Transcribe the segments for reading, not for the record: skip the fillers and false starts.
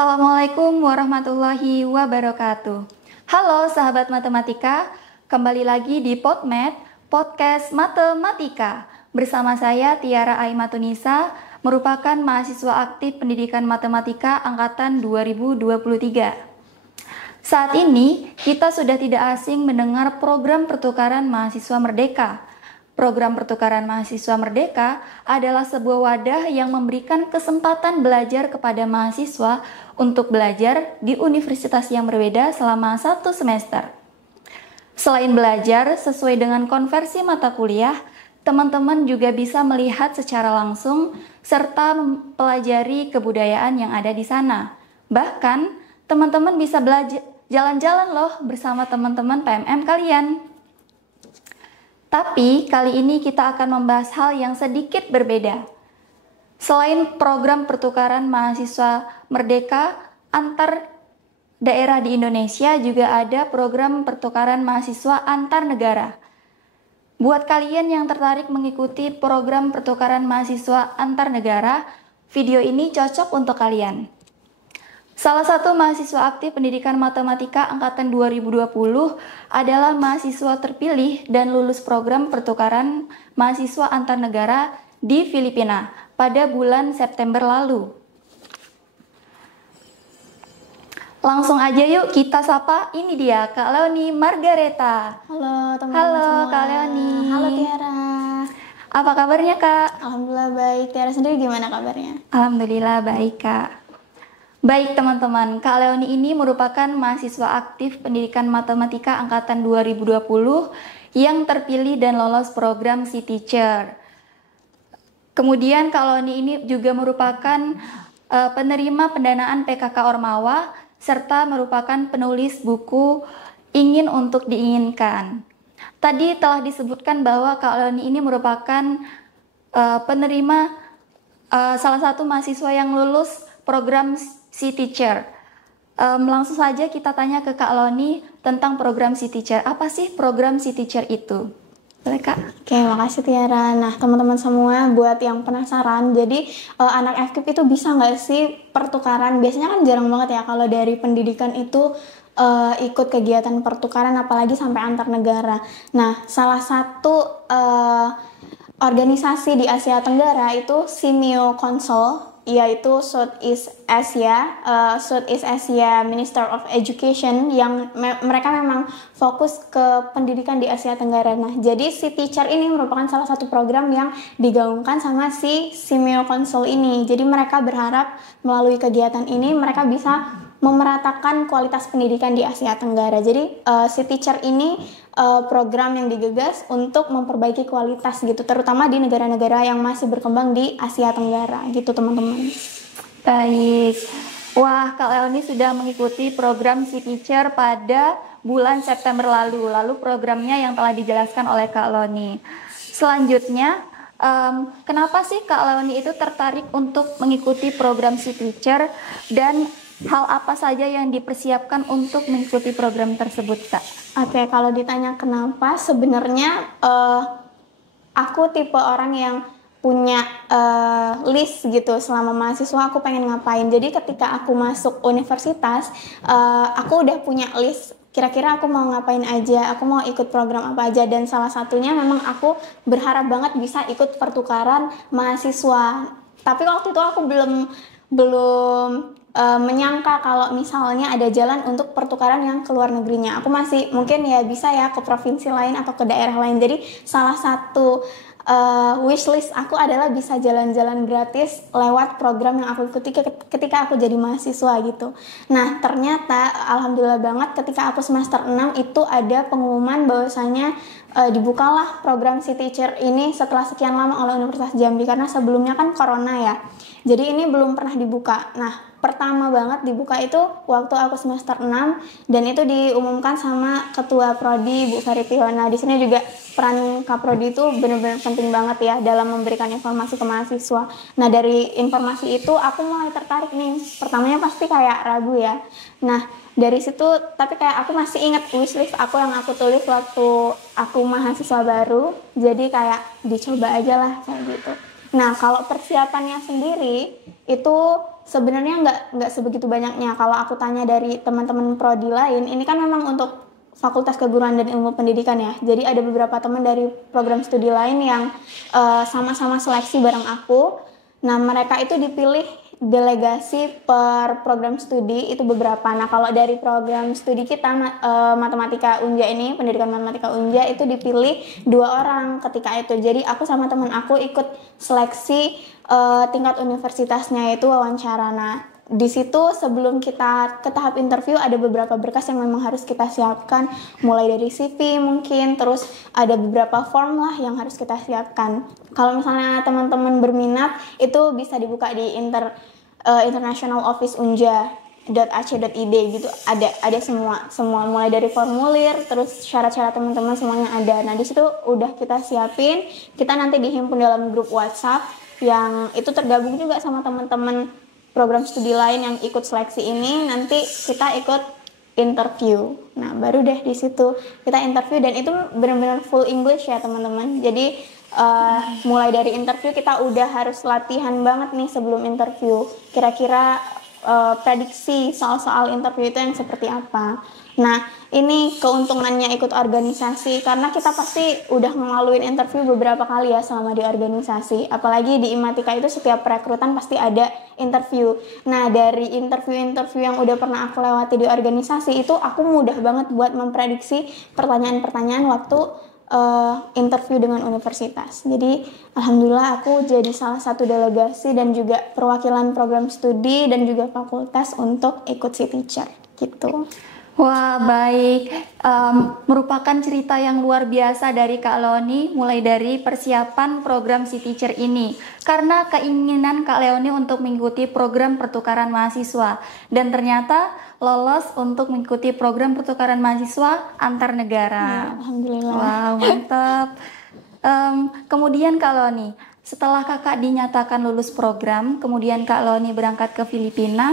Assalamualaikum warahmatullahi wabarakatuh. Halo sahabat matematika, kembali lagi di PodMat, Podcast Matematika. Bersama saya Tiara Aimatunisa, merupakan mahasiswa aktif pendidikan matematika angkatan 2023. Saat ini, kita sudah tidak asing mendengar program pertukaran mahasiswa merdeka. Program pertukaran mahasiswa merdeka adalah sebuah wadah yang memberikan kesempatan belajar kepada mahasiswa untuk belajar di universitas yang berbeda selama 1 semester. Selain belajar sesuai dengan konversi mata kuliah, teman-teman juga bisa melihat secara langsung serta mempelajari kebudayaan yang ada di sana. Bahkan, teman-teman bisa belajar jalan-jalan loh bersama teman-teman PMM kalian. Tapi kali ini kita akan membahas hal yang sedikit berbeda. Selain program pertukaran mahasiswa merdeka antar daerah di Indonesia, juga ada program pertukaran mahasiswa antar negara. Buat kalian yang tertarik mengikuti program pertukaran mahasiswa antar negara, video ini cocok untuk kalian. Salah satu mahasiswa aktif pendidikan matematika angkatan 2020 adalah mahasiswa terpilih dan lulus program pertukaran mahasiswa antar negara di Filipina pada bulan September lalu. Langsung aja yuk kita sapa, ini dia Kak Leoni Margareta. Halo teman-teman Halo semua. Kak Leoni. Halo Tiara. Apa kabarnya Kak? Alhamdulillah baik. Tiara sendiri gimana kabarnya? Alhamdulillah baik Kak. Baik teman-teman, Kak Leoni ini merupakan mahasiswa aktif pendidikan matematika angkatan 2020 yang terpilih dan lolos program Si Teacher. Kemudian Kak Leoni ini juga merupakan penerima pendanaan PKK Ormawa serta merupakan penulis buku Ingin untuk Diinginkan. Tadi telah disebutkan bahwa Kak Leoni ini merupakan penerima salah satu mahasiswa yang lulus program Si Teacher. Langsung saja kita tanya ke Kak Leoni tentang program Si Teacher. Apa sih program Si Teacher itu? Boleh Kak? Oke, makasih Tiara. Nah teman-teman semua, buat yang penasaran, jadi anak FKIP itu bisa nggak sih pertukaran? Biasanya kan jarang banget ya kalau dari pendidikan itu ikut kegiatan pertukaran, apalagi sampai antar negara. Nah, salah satu organisasi di Asia Tenggara itu Simeo Council, yaitu Southeast Asia Minister of Education, yang mereka memang fokus ke pendidikan di Asia Tenggara. Nah, jadi si Teacher ini merupakan salah satu program yang digaungkan sama si Simeo Council ini. Jadi mereka berharap melalui kegiatan ini mereka bisa memeratakan kualitas pendidikan di Asia Tenggara. Jadi si Teacher ini program yang digagas untuk memperbaiki kualitas gitu, terutama di negara-negara yang masih berkembang di Asia Tenggara gitu teman-teman. Baik. Wah, Kak Leoni sudah mengikuti program Si Teacher pada bulan September lalu. Lalu programnya yang telah dijelaskan oleh Kak Leoni. Selanjutnya, kenapa sih Kak Leoni itu tertarik untuk mengikuti program Si Teacher, dan hal apa saja yang dipersiapkan untuk mengikuti program tersebut, Kak? Oke, kalau ditanya kenapa, sebenarnya aku tipe orang yang punya list gitu selama mahasiswa aku pengen ngapain. Jadi ketika aku masuk universitas, aku udah punya list kira-kira aku mau ngapain aja, aku mau ikut program apa aja, dan salah satunya memang aku berharap banget bisa ikut pertukaran mahasiswa. Tapi waktu itu aku belum menyangka kalau misalnya ada jalan untuk pertukaran yang ke luar negerinya. Aku masih mungkin ya bisa ya ke provinsi lain atau ke daerah lain. Jadi salah satu wishlist aku adalah bisa jalan-jalan gratis lewat program yang aku ikuti ketika aku jadi mahasiswa gitu. Nah ternyata alhamdulillah banget ketika aku semester 6 itu ada pengumuman bahwasanya dibukalah program Si Teacher ini setelah sekian lama oleh Universitas Jambi, karena sebelumnya kan corona ya. Jadi ini belum pernah dibuka. Nah pertama banget dibuka itu waktu aku semester 6, dan itu diumumkan sama Ketua Prodi Bu Feritiona. Di sini juga peran Kaprodi itu benar-benar penting banget ya dalam memberikan informasi ke mahasiswa. Nah dari informasi itu aku mulai tertarik nih. Pertamanya pasti kayak ragu ya. Nah dari situ, tapi kayak aku masih ingat wishlist aku yang aku tulis waktu aku mahasiswa baru. Jadi kayak dicoba aja lah kayak gitu. Nah kalau persiapannya sendiri itu sebenarnya nggak sebegitu banyaknya. Kalau aku tanya dari teman-teman prodi lain, ini kan memang untuk Fakultas Keguruan dan Ilmu Pendidikan ya. Jadi ada beberapa teman dari program studi lain yang sama-sama seleksi bareng aku. Nah, mereka itu dipilih delegasi per program studi itu beberapa. Nah, kalau dari program studi kita Matematika Unja ini, Pendidikan Matematika Unja itu dipilih 2 orang ketika itu. Jadi aku sama teman aku ikut seleksi tingkat universitasnya, yaitu wawancara. Nah, di situ sebelum kita ke tahap interview ada beberapa berkas yang memang harus kita siapkan, mulai dari CV mungkin, terus ada beberapa form lah yang harus kita siapkan. Kalau misalnya teman-teman berminat, itu bisa dibuka di International Office unja.ac.id gitu, ada semua mulai dari formulir, terus syarat-syarat teman-teman semuanya ada. Nah, di situ udah kita siapin, kita nanti dihimpun dalam grup WhatsApp yang itu tergabung juga sama teman-teman program studi lain yang ikut seleksi ini. Nanti kita ikut interview. Nah, baru deh di situ kita interview, dan itu benar-benar full English ya teman-teman. Jadi mulai dari interview kita udah harus latihan banget nih sebelum interview. Kira-kira prediksi soal-soal interview itu yang seperti apa. Nah, ini keuntungannya ikut organisasi, karena kita pasti udah ngelaluin interview beberapa kali ya selama di organisasi. Apalagi di Imatika itu setiap perekrutan pasti ada interview. Nah, dari interview-interview yang udah pernah aku lewati di organisasi itu, aku mudah banget buat memprediksi pertanyaan-pertanyaan waktu interview dengan universitas. Jadi alhamdulillah aku jadi salah satu delegasi dan juga perwakilan program studi dan juga fakultas untuk ikut si teacher gitu. Wah, baik. Merupakan cerita yang luar biasa dari Kak Leoni, mulai dari persiapan program si teacher ini. Karena keinginan Kak Leoni untuk mengikuti program pertukaran mahasiswa, dan ternyata lolos untuk mengikuti program pertukaran mahasiswa antar negara. Ya, alhamdulillah. Wow, mantap. Kemudian Kak Leoni, setelah kakak dinyatakan lulus program, kemudian Kak Leoni berangkat ke Filipina.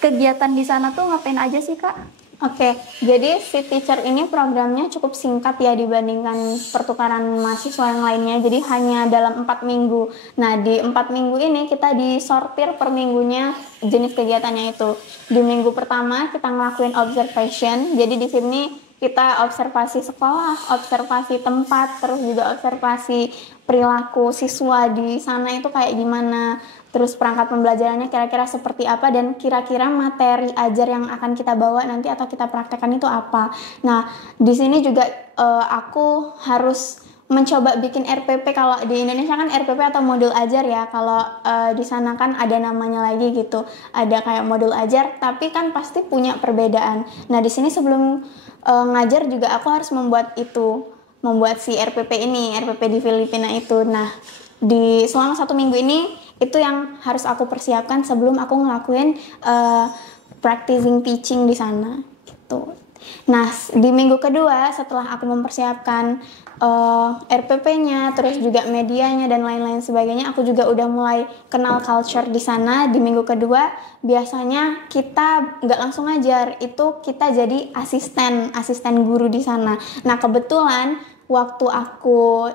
Kegiatan di sana tuh ngapain aja sih, Kak? Oke, jadi si teacher ini programnya cukup singkat ya dibandingkan pertukaran mahasiswa yang lainnya. Jadi hanya dalam 4 minggu. Nah, di 4 minggu ini kita disortir per minggunya jenis kegiatannya itu. Di minggu pertama kita ngelakuin observation. Jadi di sini kita observasi sekolah, observasi tempat, terus juga observasi perilaku siswa di sana itu kayak gimana. Terus perangkat pembelajarannya kira-kira seperti apa, dan kira-kira materi ajar yang akan kita bawa nanti atau kita praktekkan itu apa. Nah, di sini juga aku harus mencoba bikin RPP. Kalau di Indonesia kan RPP atau modul ajar ya. Kalau di sana kan ada namanya lagi gitu. Ada kayak modul ajar, tapi kan pasti punya perbedaan. Nah, di sini sebelum ngajar juga aku harus membuat si RPP ini, RPP di Filipina itu. Nah, selama 1 minggu ini itu yang harus aku persiapkan sebelum aku ngelakuin practicing teaching di sana gitu. Nah, di minggu kedua setelah aku mempersiapkan RPP-nya, terus juga medianya dan lain-lain sebagainya, aku juga udah mulai kenal culture di sana. Di minggu kedua biasanya kita nggak langsung ngajar, itu kita jadi asisten guru di sana. Nah, kebetulan waktu aku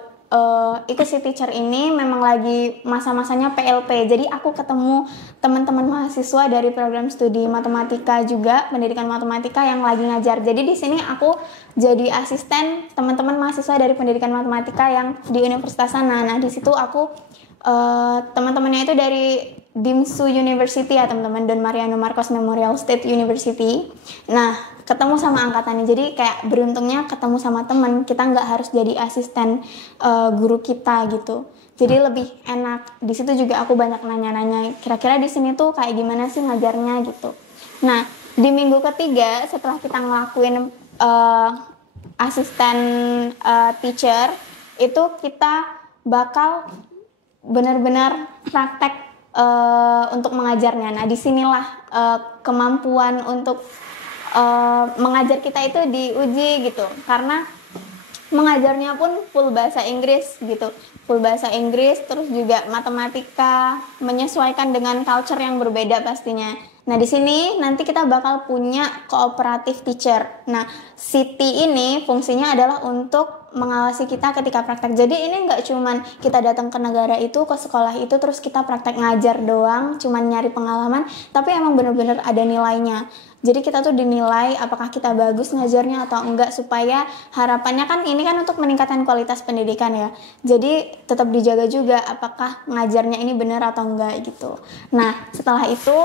ikut si teacher ini memang lagi masa-masanya PLP. Jadi aku ketemu teman-teman mahasiswa dari program studi matematika juga, pendidikan matematika yang lagi ngajar. Jadi di sini aku jadi asisten teman-teman mahasiswa dari pendidikan matematika yang di universitas sana. Nah, di situ aku teman-temannya itu dari Dimsu University ya teman-teman, Don Mariano Marcos Memorial State University. Nah, ketemu sama angkatannya, jadi kayak beruntungnya ketemu sama teman, kita nggak harus jadi asisten guru kita gitu. Jadi lebih enak. Di situ juga aku banyak nanya-nanya, kira-kira di sini tuh kayak gimana sih ngajarnya gitu. Nah, di minggu ketiga setelah kita ngelakuin asisten teacher, itu kita bakal benar-benar praktek untuk mengajarnya. Nah, disinilah kemampuan untuk mengajar kita itu diuji gitu, karena mengajarnya pun full bahasa Inggris gitu, full bahasa Inggris, terus juga matematika, menyesuaikan dengan culture yang berbeda pastinya. Nah, di sini nanti kita bakal punya cooperative teacher. Nah, CT ini fungsinya adalah untuk mengawasi kita ketika praktek. Jadi ini nggak cuman kita datang ke negara itu, ke sekolah itu, terus kita praktek ngajar doang, cuman nyari pengalaman, tapi emang bener-bener ada nilainya. Jadi kita tuh dinilai apakah kita bagus ngajarnya atau enggak, supaya harapannya kan ini kan untuk meningkatkan kualitas pendidikan ya. Jadi tetap dijaga juga apakah ngajarnya ini benar atau enggak gitu. Nah setelah itu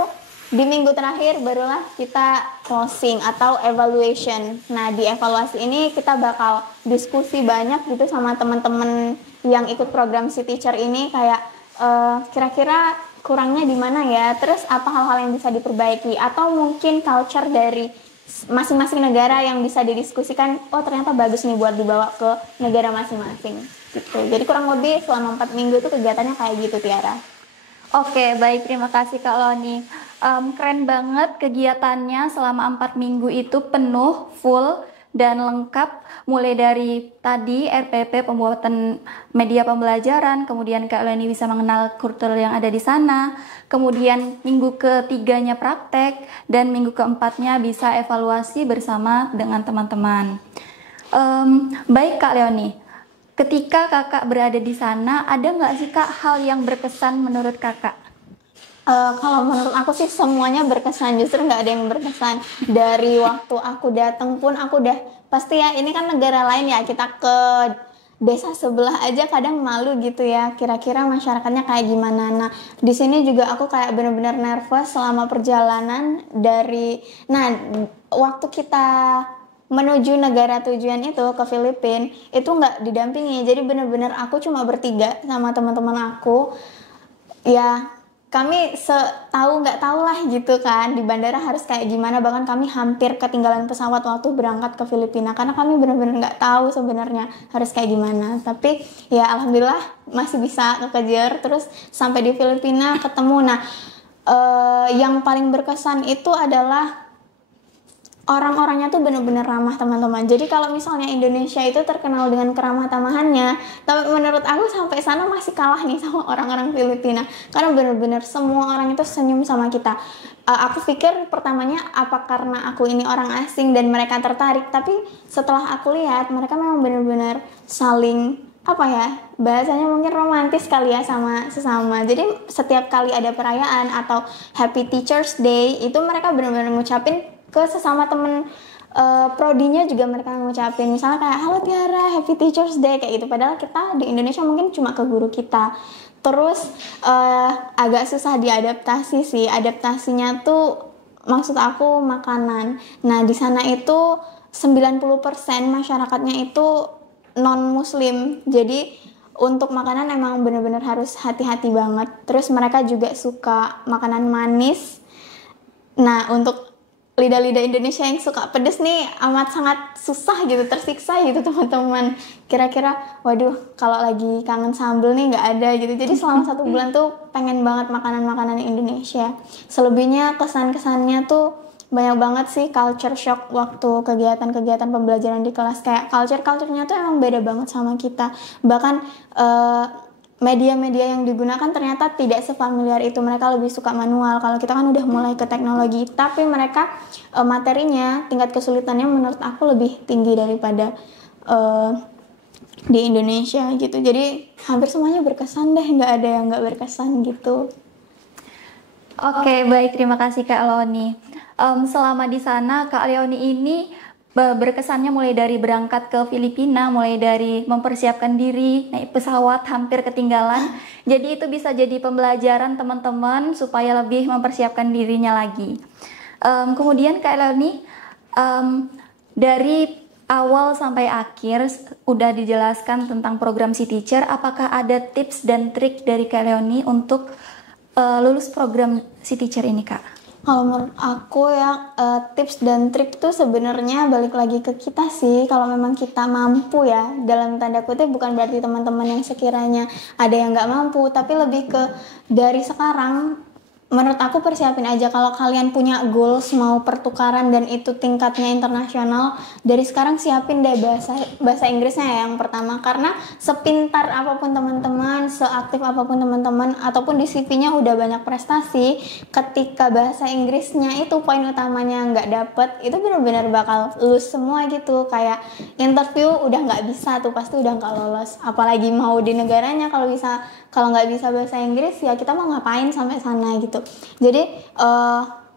di minggu terakhir barulah kita closing atau evaluation. Nah di evaluasi ini kita bakal diskusi banyak gitu sama teman-teman yang ikut program Si Teacher ini, kayak kira-kira kurangnya di mana ya, terus apa hal-hal yang bisa diperbaiki, atau mungkin culture dari masing-masing negara yang bisa didiskusikan, oh ternyata bagus nih buat dibawa ke negara masing-masing gitu. Jadi kurang lebih selama 4 minggu itu kegiatannya kayak gitu, Tiara. Oke, baik, terima kasih Kak Loni. Keren banget kegiatannya selama 4 minggu itu, penuh, full, dan lengkap, mulai dari tadi RPP, pembuatan media pembelajaran, kemudian Kak Loni bisa mengenal kultur yang ada di sana, kemudian minggu ketiganya praktek, dan minggu keempatnya bisa evaluasi bersama dengan teman-teman. Baik Kak Leoni, ketika kakak berada di sana, ada nggak sih Kak hal yang berkesan menurut kakak? Kalau menurut aku sih semuanya berkesan, justru nggak ada yang berkesan. Dari waktu aku datang pun aku udah pasti ya, ini kan negara lain ya, kita ke desa sebelah aja kadang malu gitu ya, kira-kira masyarakatnya kayak gimana. Nah di sini juga aku kayak bener-bener nervous selama perjalanan waktu kita menuju negara tujuan itu ke Filipina itu nggak didampingi, jadi bener-bener aku cuma bertiga sama teman-teman aku ya. Kami nggak tahu lah gitu kan di bandara harus kayak gimana, bahkan kami hampir ketinggalan pesawat waktu berangkat ke Filipina karena kami benar-benar nggak tahu sebenarnya harus kayak gimana. Tapi ya alhamdulillah masih bisa kekejar, terus sampai di Filipina ketemu. Nah yang paling berkesan itu adalah orang-orangnya tuh bener-bener ramah, teman-teman. Jadi kalau misalnya Indonesia itu terkenal dengan keramah tamahannya, tapi menurut aku sampai sana masih kalah nih sama orang-orang Filipina, karena bener-bener semua orang itu senyum sama kita. Aku pikir pertamanya apa karena aku ini orang asing dan mereka tertarik, tapi setelah aku lihat mereka memang bener-bener saling bahasanya mungkin romantis kali ya sama sesama. Jadi setiap kali ada perayaan atau Happy Teachers Day itu mereka benar-benar ngucapin ke sesama temen prodinya juga, mereka ngucapin misalnya kayak halo Tiara, Happy Teachers Day kayak gitu. Padahal kita di Indonesia mungkin cuma ke guru kita. Terus agak susah diadaptasi sih. Adaptasinya tuh maksud aku makanan. Nah di sana itu 90% masyarakatnya itu non muslim. Jadi untuk makanan emang benar-benar harus hati-hati banget. Terus mereka juga suka makanan manis. Nah untuk lidah-lidah Indonesia yang suka pedes nih amat sangat susah gitu, tersiksa gitu teman-teman. Kira-kira waduh kalau lagi kangen sambel nih nggak ada gitu. Jadi selama 1 bulan tuh pengen banget makanan-makanan Indonesia. Selebihnya kesan-kesannya tuh banyak banget sih, culture shock waktu kegiatan-kegiatan pembelajaran di kelas. Kayak culture-nya tuh emang beda banget sama kita. Bahkan media-media yang digunakan ternyata tidak sefamiliar itu. Mereka lebih suka manual. Kalau kita kan udah mulai ke teknologi, tapi mereka materinya, tingkat kesulitannya menurut aku lebih tinggi daripada di Indonesia gitu. Jadi hampir semuanya berkesan deh, nggak ada yang nggak berkesan gitu. Oke, baik, terima kasih Kak Leoni. Selama di sana Kak Leoni ini berkesannya mulai dari berangkat ke Filipina, mulai dari mempersiapkan diri, naik pesawat hampir ketinggalan. Jadi itu bisa jadi pembelajaran teman-teman supaya lebih mempersiapkan dirinya lagi. Kemudian Kak Leoni, dari awal sampai akhir udah dijelaskan tentang program Si Teacher. Apakah ada tips dan trik dari Kak Leoni untuk lulus program Si Teacher ini, Kak? Kalau menurut aku ya tips dan trik tuh sebenarnya balik lagi ke kita sih. Kalau memang kita mampu ya, dalam tanda kutip, bukan berarti teman-teman yang sekiranya ada yang nggak mampu, tapi lebih ke dari sekarang menurut aku persiapin aja. Kalau kalian punya goals mau pertukaran dan itu tingkatnya internasional, dari sekarang siapin deh bahasa Inggrisnya ya yang pertama, karena sepintar apapun teman-teman, seaktif apapun teman-teman, ataupun di CV-nya udah banyak prestasi, ketika bahasa Inggrisnya itu poin utamanya nggak dapet, itu benar-benar bakal lulus semua gitu. Kayak interview udah nggak bisa tuh, pasti udah nggak lolos. Apalagi mau di negaranya, kalau nggak bisa bahasa Inggris ya kita mau ngapain sampai sana gitu. Jadi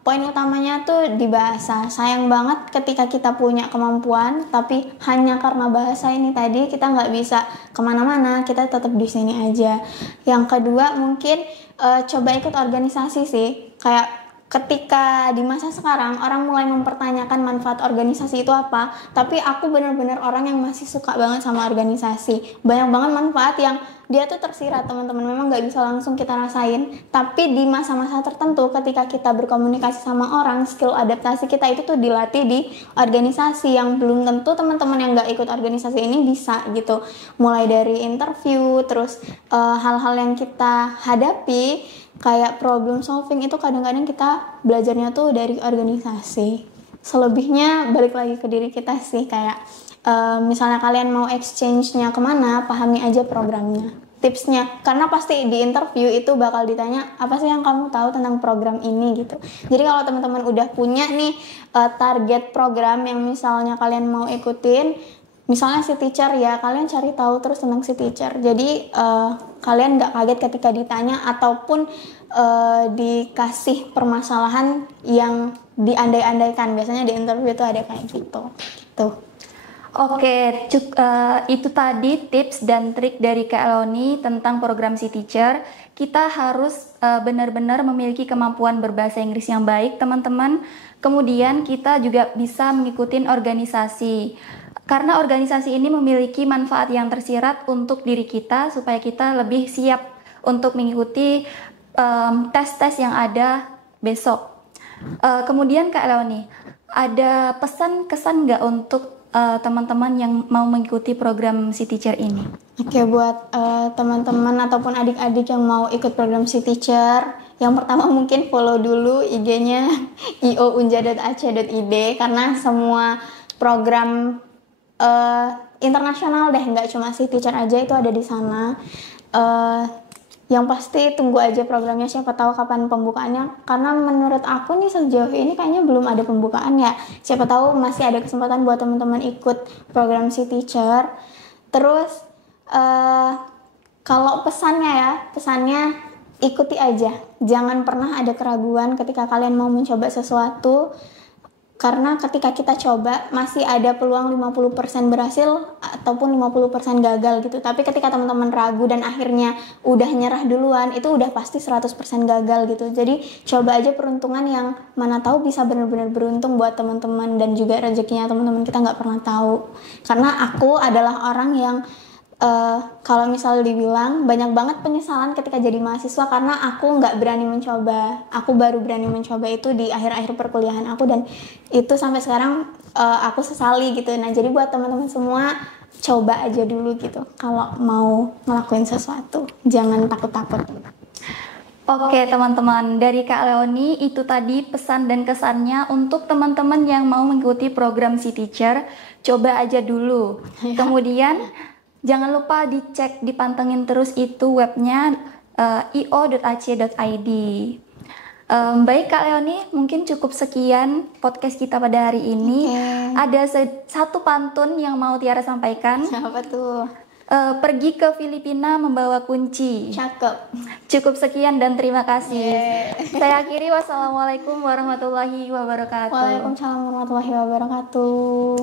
poin utamanya tuh di bahasa. Sayang banget ketika kita punya kemampuan tapi hanya karena bahasa ini tadi kita nggak bisa kemana-mana, kita tetap di sini aja. Yang kedua mungkin coba ikut organisasi sih. Kayak ketika di masa sekarang orang mulai mempertanyakan manfaat organisasi itu apa, tapi aku benar-benar orang yang masih suka banget sama organisasi. Banyak banget manfaat yang dia tuh tersirat teman-teman, memang nggak bisa langsung kita rasain, tapi di masa-masa tertentu ketika kita berkomunikasi sama orang, skill adaptasi kita itu tuh dilatih di organisasi, yang belum tentu teman-teman yang nggak ikut organisasi ini bisa gitu. Mulai dari interview, terus hal-hal yang kita hadapi kayak problem solving itu kadang-kadang kita belajarnya tuh dari organisasi. Selebihnya balik lagi ke diri kita sih, kayak misalnya kalian mau exchange-nya kemana, pahami aja programnya, tipsnya, karena pasti di interview itu bakal ditanya apa sih yang kamu tahu tentang program ini gitu. Jadi kalau teman-teman udah punya nih target program yang misalnya kalian mau ikutin, misalnya si teacher ya, kalian cari tahu terus tentang si teacher. Jadi kalian nggak kaget ketika ditanya ataupun dikasih permasalahan yang diandai-andaikan. Biasanya di interview itu ada kayak gitu. Oke, itu tadi tips dan trik dari Kak Eloni tentang program Si Teacher. Kita harus benar-benar memiliki kemampuan berbahasa Inggris yang baik, teman-teman. Kemudian kita juga bisa mengikuti organisasi. Karena organisasi ini memiliki manfaat yang tersirat untuk diri kita, supaya kita lebih siap untuk mengikuti tes-tes yang ada besok. Kemudian Kak Eloni, ada pesan-kesan nggak untuk teman-teman yang mau mengikuti program Si Teacher ini? Oke, buat teman-teman ataupun adik-adik yang mau ikut program Si Teacher, yang pertama mungkin follow dulu IG-nya iounja.ac.id, karena semua program internasional deh, nggak cuma Si Teacher aja itu ada di sana. Yang pasti tunggu aja programnya, siapa tahu kapan pembukaannya, karena menurut aku nih sejauh ini kayaknya belum ada pembukaan ya. Siapa tahu masih ada kesempatan buat teman-teman ikut program Si Teacher. Terus kalau pesannya ikuti aja, jangan pernah ada keraguan ketika kalian mau mencoba sesuatu. Karena ketika kita coba masih ada peluang 50% berhasil ataupun 50% gagal gitu. Tapi ketika teman-teman ragu dan akhirnya udah nyerah duluan, itu udah pasti 100% gagal gitu. Jadi coba aja peruntungan yang mana tahu bisa benar-benar beruntung buat teman-teman, dan juga rezekinya teman-teman kita nggak pernah tahu. Karena aku adalah orang yang kalau misal dibilang banyak banget penyesalan ketika jadi mahasiswa, karena aku nggak berani mencoba. Aku baru berani mencoba itu di akhir-akhir perkuliahan aku, dan itu sampai sekarang aku sesali gitu. Nah, jadi buat teman-teman semua, coba aja dulu gitu kalau mau ngelakuin sesuatu, jangan takut-takut. Oke teman-teman, dari Kak Leoni itu tadi pesan dan kesannya untuk teman-teman yang mau mengikuti program Si Teacher. Coba aja dulu. Kemudian jangan lupa dicek, dipantengin terus itu webnya io.ac.id. Baik Kak Leoni, mungkin cukup sekian podcast kita pada hari ini. Ada satu pantun yang mau Tiara sampaikan. Apa tuh? Pergi ke Filipina membawa kunci. Cakep. Cukup sekian dan terima kasih. Saya akhiri, wassalamualaikum warahmatullahi wabarakatuh. Waalaikumsalam warahmatullahi wabarakatuh.